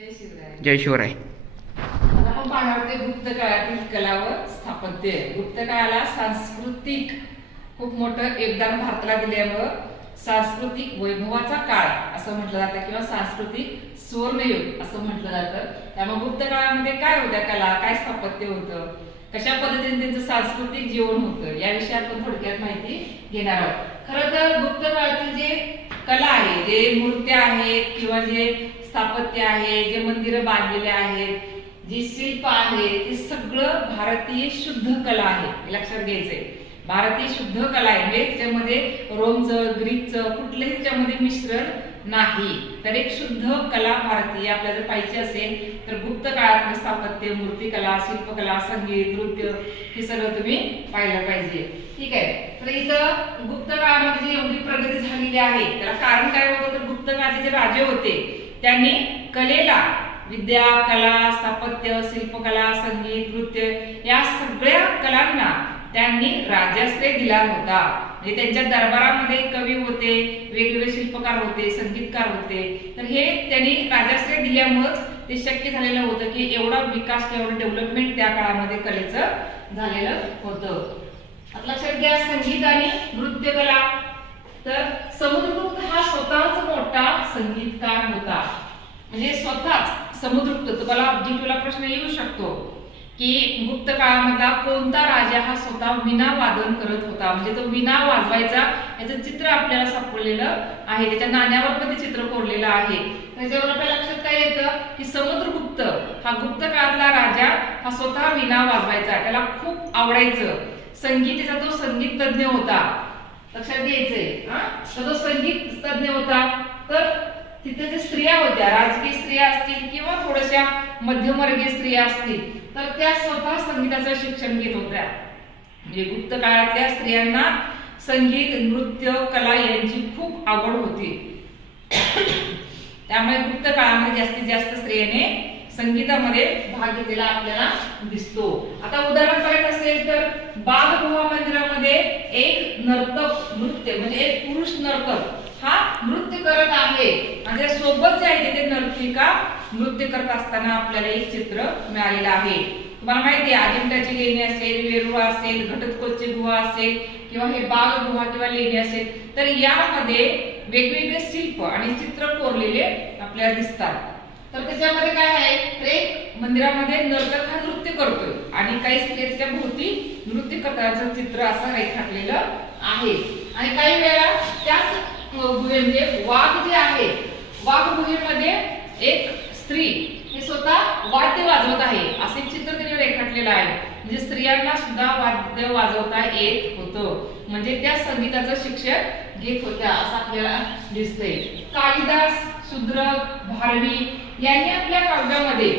जय शिवराय. जय शिवराय. आता आपण पाहणार ते गुप्त काळातील कला व स्थापत्य. गुप्त काळाला सांस्कृतिक खूप मोठं योगदान भारताला दिल्यामुळं सांस्कृतिक वैभवाचा काळ असं म्हटलं जातं किंवा सांस्कृतिक सुवर्णयुग असं म्हटलं जातं. त्यामुळे गुप्त काळामध्ये काय होत्या कला, काय स्थापत्य होतं, कशा पद्धतीने त्यांचं सांस्कृतिक जीवन होतं याविषयी आपण थोडक्यात माहिती घेणार आहोत. खरं तर गुप्त काळातील जे कला आहे, जे मूर्त्या आहेत किंवा जे स्थापत्य आहे, जे मंदिरं बांधलेले आहेत, जी शिल्प आहे, ते सगळं भारतीय शुद्ध कला आहे. हे लक्षात घ्यायचंय. भारतीय शुद्ध कला आहे म्हणजे त्याच्यामध्ये रोमचं, ग्रीकचं कुठलंही त्याच्यामध्ये मिश्रण नाही. तर एक शुद्ध कला भारतीय आपल्याला जर पाहिजे असेल तर गुप्त काळातलं स्थापत्य, मूर्तिकला, शिल्पकला, संगीत, नृत्य हे सगळं तुम्ही पाहिलं पाहिजे. ठीक आहे. तर इथं गुप्त काळामध्ये जी एवढी प्रगती झालेली आहे त्याला कारण काय होतं, तर गुप्त काळाचे जे राजे होते त्यांनी कलेला, विद्या, कला, स्थापत्य, शिल्पकला, संगीत, नृत्य या सगळ्या कलांना त्यांनी राजाश्रय दिला होता. म्हणजे त्यांच्या दरबारामध्ये कवी होते, वेगवेगळे शिल्पकार होते, संगीतकार होते. तर हे त्यांनी राजाश्रय दिल्यामुळेच ते शक्य झालेलं होतं की एवढा विकास, एवढं डेव्हलपमेंट त्या काळामध्ये कलेचं झालेलं होतं. लक्षात घ्या, संगीत आणि नृत्य कला. तर समुद्रगुप्त हा स्वतःच मोठा संगीतकार होता. म्हणजे स्वतःच समुद्रगुप्त. तुम्हाला ऑब्जेक्टिव्हला प्रश्न येऊ शकतो की गुप्त काळामधला कोणता राजा हा स्वतः वीणा वादन करत होता. म्हणजे तो वीणा वाजवायचा याचं चित्र आपल्याला सापडलेलं आहे. त्याच्या नाण्यावर पण ते चित्र कोरलेलं आहे. त्याच्यावर आपल्या लक्षात काय येतं की समुद्रगुप्त हा गुप्त काळातला राजा हा स्वतः वीणा वाजवायचा, त्याला खूप आवडायचं. संगीताचा तो संगीत तज्ञ होता. लक्षात घ्यायचंय. तर तो संगीत तज्ञ होता. तर तिथे जे स्त्रिया होत्या, राजकीय स्त्रिया असतील किंवा थोड्याशा मध्यमवर्गीय स्त्रिया असतील, तर त्या स्वतः संगीताचं शिक्षण घेत होत्या. म्हणजे गुप्त काळातल्या स्त्रियांना संगीत, नृत्य, कला यांची खूप आवड होती. त्यामुळे गुप्त काळामध्ये जास्तीत जास्त स्त्रियाने संगीतामध्ये भाग घेतलेला आपल्याला दिसतो. आता उदाहरण पाहिजे असेल तर बाग गुहा मंदिरामध्ये एक नर्तक नृत्य म्हणजे एक पुरुष नर्तक हा नृत्य करत आहे आणि सोबत जे आहे ते नर्तिका नृत्य करत असताना आपल्याला एक चित्र मिळालेलं आहे. तुम्हाला माहिती आहे अजिंठ्याची लेणी असेल, वेरूळ असेल, घटोत्कचची गुहा असेल किंवा हे बाग गुहा किंवा लेणी असेल, तर यामध्ये वेगवेगळे शिल्प आणि चित्र कोरलेले आपल्याला दिसतात. तर त्याच्यामध्ये काय आहे, तर एक मंदिरामध्ये नर्तक हा नृत्य करतोय आणि काही स्त्रियांच्या भोवती नृत्य करतानाचं चित्र असं रेखाटलेलं आहे. आणि काही वेळा त्याच गुहेमध्ये वाघ जे आहे, वाघ गुहेमध्ये एक स्त्री हे स्वतः वाद्य वाजवत आहे असे चित्र त्यांनी रेखाटलेलं आहे. म्हणजे स्त्रियांना सुद्धा वाद्य वाजवता येत होतं. म्हणजे त्या संगीताचं शिक्षण घेत होत्या असं आपल्याला दिसतंय. कालिदास, शूद्रक, भारवी यांनी आपल्या काव्यामध्ये,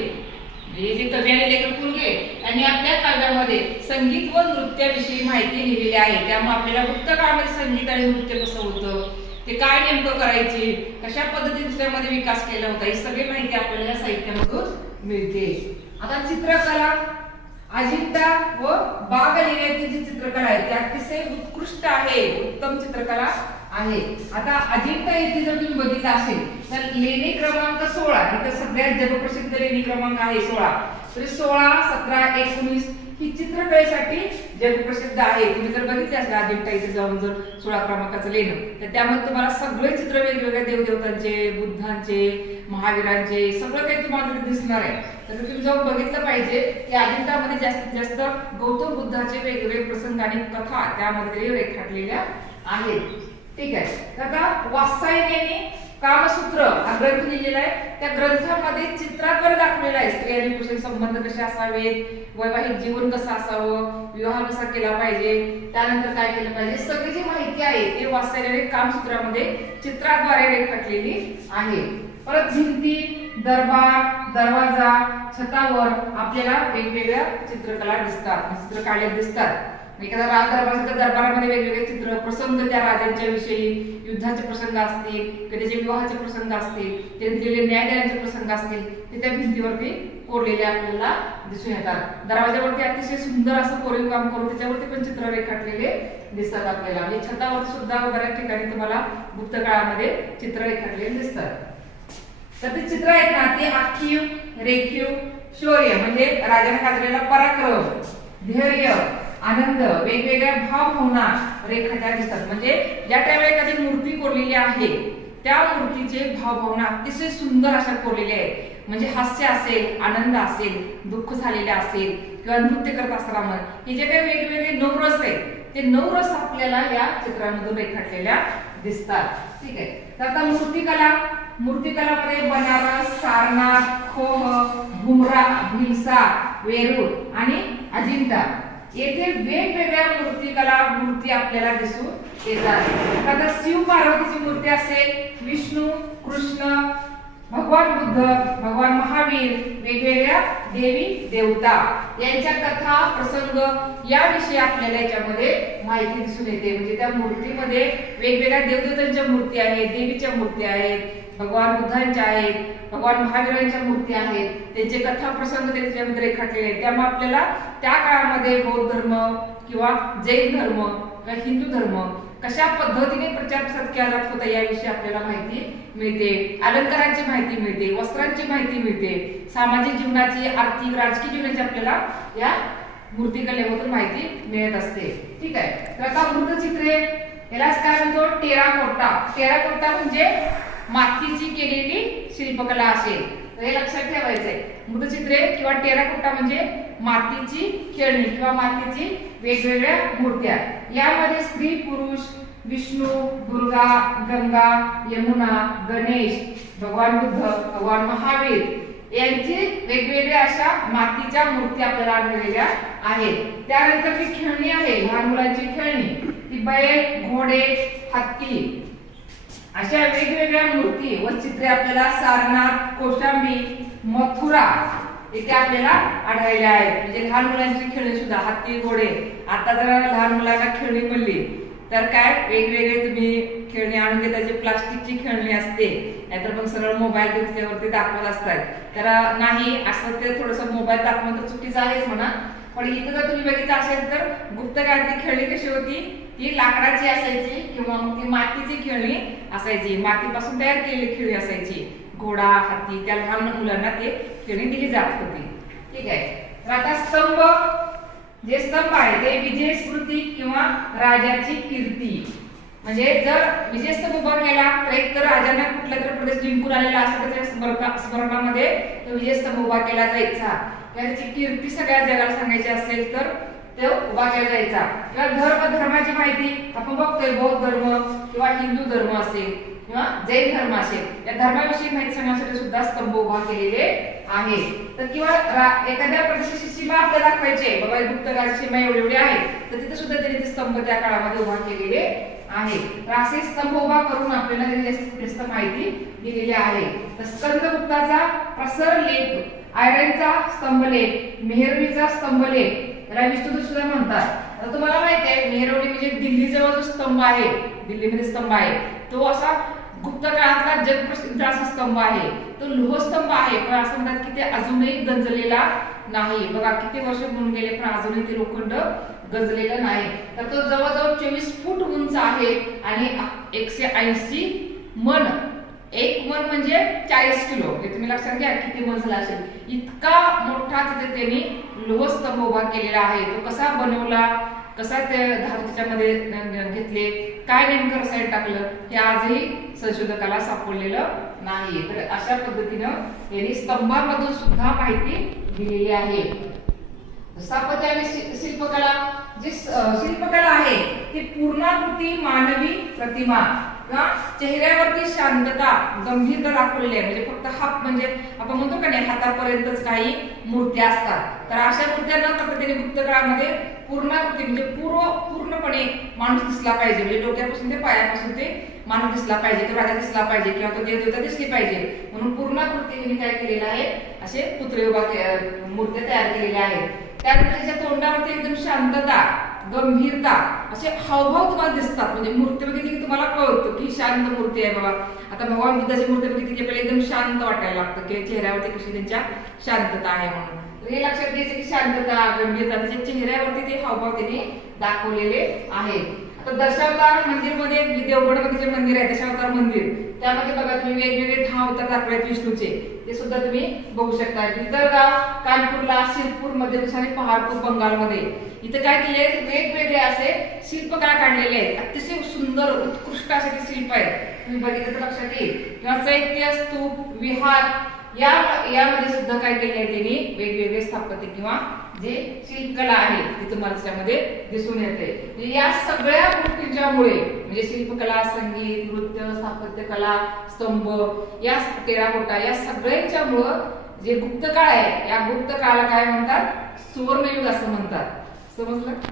हे जे कवी आणि लेखक फुलगे यांनी आपल्या काव्यामध्ये संगीत व नृत्याविषयी माहिती लिहिलेली आहे. त्यामुळे आपल्याला गुप्त काळामध्ये संगीत आणि नृत्य कसं होतं, ते काय नेमकं करायचे, कशा पद्धतीने त्यामध्ये विकास केला होता, ही सगळी माहिती आपल्याला या साहित्यामधून मिळते. आता चित्रकला, अजिंठा व बाग लेण्याची जी चित्रकला आहे ती अतिशय उत्कृष्ट आहे, उत्तम चित्रकला आहे. आता अजिंठा येथे जर तुम्ही बघितलं असेल तर लेणी क्रमांक 16 इथं सगळ्यात जगप्रसिद्ध लेणी क्रमांक आहे 16. तर 16, 17, 19 ही चित्रकलेसाठी जगप्रसिद्ध आहे. तुम्ही जर बघितले असेल अजिंठा इथे जाऊन जर 16 क्रमांकाचं लेणं, तर त्यामध्ये तुम्हाला सगळे चित्र वेगवेगळ्या देवदेवतांचे, बुद्धांचे, महावीरांचे सगळं काही तुम्हाला तिथे दिसणार आहे. तर तुम्ही जाऊन बघितलं पाहिजे की अजिंठामध्ये जास्तीत जास्त गौतम बुद्धाचे वेगवेगळे प्रसंग आणि कथा त्यामध्ये रेखाटलेल्या आहेत. ठीक आहे. तर आता वात्सायनीने कामसूत्र हा ग्रंथ लिहिलेला आहे. त्या ग्रंथामध्ये चित्राद्वारे दाखवलेला आहे स्त्री आणि पुरुष संबंध कसे असावेत, वैवाहिक जीवन कसं असावं, विवाह कसा केला पाहिजे, त्यानंतर काय केलं पाहिजे, सगळी जी माहिती आहे ती वात्सायनीने कामसूत्रामध्ये चित्राद्वारे रेखाटलेली आहे. परत भिंती, दरबार, दरवाजा, छतावर आपल्याला वेगवेगळ्या चित्रकला दिसतात, चित्र काढलेले दिसतात. एखादा राज दरबार असेल तर दरबारामध्ये वेगवेगळे चित्र, प्रसंग त्या राजांच्या विषयी, युद्धाचे प्रसंग असतील, त्याचे विवाहाचे प्रसंग असतील, ते दिलेले न्याय देण्याचे प्रसंग असतील, ते त्या भिंतीवरती कोरलेले आपल्याला दिसून येतात. दरवाजावरती अतिशय सुंदर असं कोरीव काम करून त्याच्यावरती पण चित्र रेखाटलेले दिसतात आपल्याला. म्हणजे छतावरती सुद्धा बऱ्याच ठिकाणी तुम्हाला गुप्त काळामध्ये चित्र रेखाटलेले दिसतात. तर ते चित्र आहेत ना ते आखीव, रेखीव, शौर्य म्हणजे राजाने गाजलेला पराक्रम, धैर्य, आनंद, वेगवेगळ्या भावभावना रेखाटल्या दिसतात. म्हणजे ज्या टाइमला एखादी मूर्ती कोरलेली आहे त्या मूर्तीचे भावभावना अतिशय सुंदर अशा कोरलेल्या आहेत. म्हणजे हास्य असेल, आनंद असेल, दुःख झालेले असेल किंवा नृत्य करत असताना हे जे काही वेगवेगळे नवरस आहेत ते नवरस आपल्याला या चित्रांमधून रेखाटलेल्या दिसतात. ठीक आहे. तर आता मूर्तिकलामध्ये बनारस, सारनाथ, खोह, भुमरा, भिलसा, वेरूळ आणि अजिंठा येथे वेगवेगळ्या मूर्ती आपल्याला दिसून येतात. आता शिव पार्वतीची मूर्ती असेल, विष्णू, कृष्ण, भगवान बुद्ध, भगवान महावीर, वेगवेगळ्या देवी देवता यांच्या कथा प्रसंग याविषयी आपल्याला याच्यामध्ये माहिती दिसून येते. म्हणजे त्या मूर्तीमध्ये वेगवेगळ्या देवदेवतांच्या मूर्ती आहेत, देवीच्या मूर्ती आहेत, भगवान बुद्धांच्या आहेत, भगवान महावीरांच्या मूर्ती आहेत, त्यांचे कथा प्रसंग त्याच्यामध्ये रेखाटलेले आहेत. त्यामुळे आपल्याला त्या काळामध्ये बौद्ध धर्म किंवा जैन धर्म किंवा हिंदू धर्म कशा पद्धतीने प्रचार प्रसार केला जात होता याविषयी आपल्याला माहिती मिळते. अलंकारांची माहिती मिळते, वस्त्रांची माहिती मिळते, सामाजिक जीवनाची, आर्थिक, राजकीय जीवनाची आपल्याला या मूर्तिकलेमधून माहिती मिळत असते. ठीक आहे. तर आता मृतचित्रे यालाच काय म्हणतो, टेराकोटा. टेराकोटा म्हणजे मातीची केलेली शिल्पकला असेल. तर हे लक्षात ठेवायचंय. मृतचित्रे किंवा टेराकोटा म्हणजे मातीची खेळणी किंवा मातीची वेगवेगळ्या मूर्त्या. यामध्ये स्त्री, पुरुष, विष्णू, दुर्गा, गंगा, यमुना, गणेश, भगवान बुद्ध, भगवान महावीर यांची वेगवेगळ्या अशा मातीच्या मूर्ती आपल्याला आढळलेल्या आहेत. त्यानंतर जी खेळणी आहे, लहान मुलांची खेळणी, ती बैल, घोडे, हत्ती अशा वेगवेगळ्या मूर्ती व चित्रे आपल्याला सारनाथ, कौशांबी, मथुरा इथे आपल्याला आढळल्या आहेत. म्हणजे लहान मुलांची खेळणी सुद्धा, हत्ती, घोडे. आता जर लहान मुलांना खेळणी म्हणली तर काय वेगवेगळे तुम्ही खेळणी आणून देता, जी प्लास्टिकची खेळणी असते, नाहीतर मग सरळ मोबाईल त्याच्यावरती दाखवत असतात. तर नाही, असं ते थोडंसं मोबाईल दाखवणं तर चुकीचं आहेच म्हणा. पण इथं जर तुम्ही बघितलं असेल तर गुप्त काळातली खेळणी कशी होती, ती लाकडाची असायची किंवा मग ती मातीची खेळणी असायची, मातीपासून तयार केलेली खेळणी असायची. घोडा, हत्ती, त्या लहान मुलांना ते खेळणी दिली जात होती. ठीक आहे. तर आता स्तंभ, जे स्तंभ आहे ते विजय स्मृती किंवा राजाची कीर्ती. म्हणजे जर विजय स्तंभ उभा केला तर एक तर राजाने कुठला तरी प्रदेश जिंकून आलेला असता त्याच्या स्मरणामध्ये तो विजय स्तंभ उभा केला जायचा. त्याची कीर्ती सगळ्या जगाला सांगायची असेल तर तो उभा केला जायचा. किंवा धर्माची माहिती आपण बघतोय, बौद्ध धर्म किंवा हिंदू धर्म असेल किंवा जैन धर्म असेल, या धर्माविषयी माहिती सांगण्यासाठी सुद्धा स्तंभ उभा केलेले आहेत. तर किंवा एखाद्या प्रदेशाची सीमा आपल्याला दाखवायची, बाबा गुप्त काळाची सीमा एवढी आहे, तर तिथे सुद्धा त्यांनी ते स्तंभ त्या काळामध्ये उभा केलेले आहे. तर असे स्तंभ उभा करून आपल्याला जास्त माहिती दिलेली आहे. तर स्कंदगुप्ताचा प्रसर लेख, आयरनचा स्तंभलेख, मेहरवणीचा स्तंभलेख, याला विष्णुदूत सुद्धा म्हणतात. आता तुम्हाला माहिती आहे मेहरवणी म्हणजे दिल्लीजवळ जो स्तंभ आहे, दिल्लीमध्ये स्तंभ आहे, तो असा गुप्त काळातला जगप्रसिद्ध असा स्तंभ आहे. तो लोहस्तंभ आहे, पण असं म्हणतात की ते अजूनही गंजलेला नाही. बघा किती वर्ष होऊन गेले पण अजूनही ते लोखंड गंजलेलं नाही. तर तो जवळजवळ 24 फूट उंच आहे आणि 180 मन, एक मन म्हणजे 40 किलो. हे तुम्ही लक्षात घ्या किती मन झाला असेल. इतका मोठा तिथे त्यांनी लोहस्तंभ उभा केलेला आहे. तो कसा बनवला, कसा ते धातू त्याच्यामध्ये घेतले, काय नेमकं रसायन टाकलं, हे आजही संशोधकाला सापडलेलं नाही. तर अशा पद्धतीनं यांनी स्तंभामधून सुद्धा माहिती दिलेली आहे. स्थापत्य आणि शिल्पकला, जी शिल्पकला आहे ती पूर्णाकृती मानवी प्रतिमा किंवा चेहऱ्यावरती शांतता, गंभीरता दाखवलेली आहे. म्हणजे फक्त हात, म्हणजे आपण म्हणतो का नाही हातापर्यंतच काही मूर्त्या असतात, तर अशा मूर्त्या न करता त्यांनी गुप्त काळामध्ये पूर्णाकृती म्हणजे पूर्णपणे माणूस दिसला पाहिजे. म्हणजे डोक्यापासून ते पायापासून ते माणूस दिसला पाहिजे, तो राजा दिसला पाहिजे किंवा तो देवदेवता दिसली पाहिजे, म्हणून पूर्णाकृती काय केलेलं आहे, असे पुतळे उभा मूर्त्या तयार केलेल्या आहेत. त्यानंतर त्याच्या तोंडावरती एकदम शांतता, गंभीरता असे हावभाव तुम्हाला दिसतात. म्हणजे मूर्ती बघितली की तुम्हाला कळतं की शांत मूर्ती आहे बाबा. आता भगवान बुद्धाची मूर्ती बघितली की आपल्याला एकदम शांत वाटायला लागतं की चेहऱ्यावरती कशी त्यांच्या शांतता आहे म्हणून. हे लक्षात घ्यायचं की शांतता, गंभीरता त्याच्या चेहऱ्यावरती ते हावभाव त्यांनी दाखवलेले आहेत. आता दशावतार मंदिर मध्ये देवगड मध्ये जे मंदिर आहे दशावतार मंदिर, त्यामध्ये बघा तुम्ही वेगवेगळे नरसिंह अवतार दाखवलेत विष्णूचे, ते सुद्धा तुम्ही बघू शकता. इतर गाव कानपूरला, शिरपूर मध्य प्रदेश आणि पहाडपूर बंगालमध्ये इथं काय केले, वेगवेगळे असे शिल्पकला काढलेले आहेत. अतिशय सुंदर उत्कृष्ट असे ते शिल्प आहेत, तुम्ही बघितलं तर लक्षात येईल. किंवा चैत्य, स्तूप, विहार यामध्ये सुद्धा काय केले आहे त्यांनी वेगवेगळे स्थापत्य किंवा जे शिल्पकला आहे ती तुम्हाला त्याच्यामध्ये दिसून येते. या सगळ्या गोष्टींच्यामुळे म्हणजे शिल्पकला, संगीत, नृत्य, स्थापत्यकला, स्तंभ, या टेराकोटा, या सगळ्यांच्यामुळं जे गुप्तकाळ आहे, या गुप्तकाळाला काय म्हणतात, सुवर्णयुग असं म्हणतात. समजलं?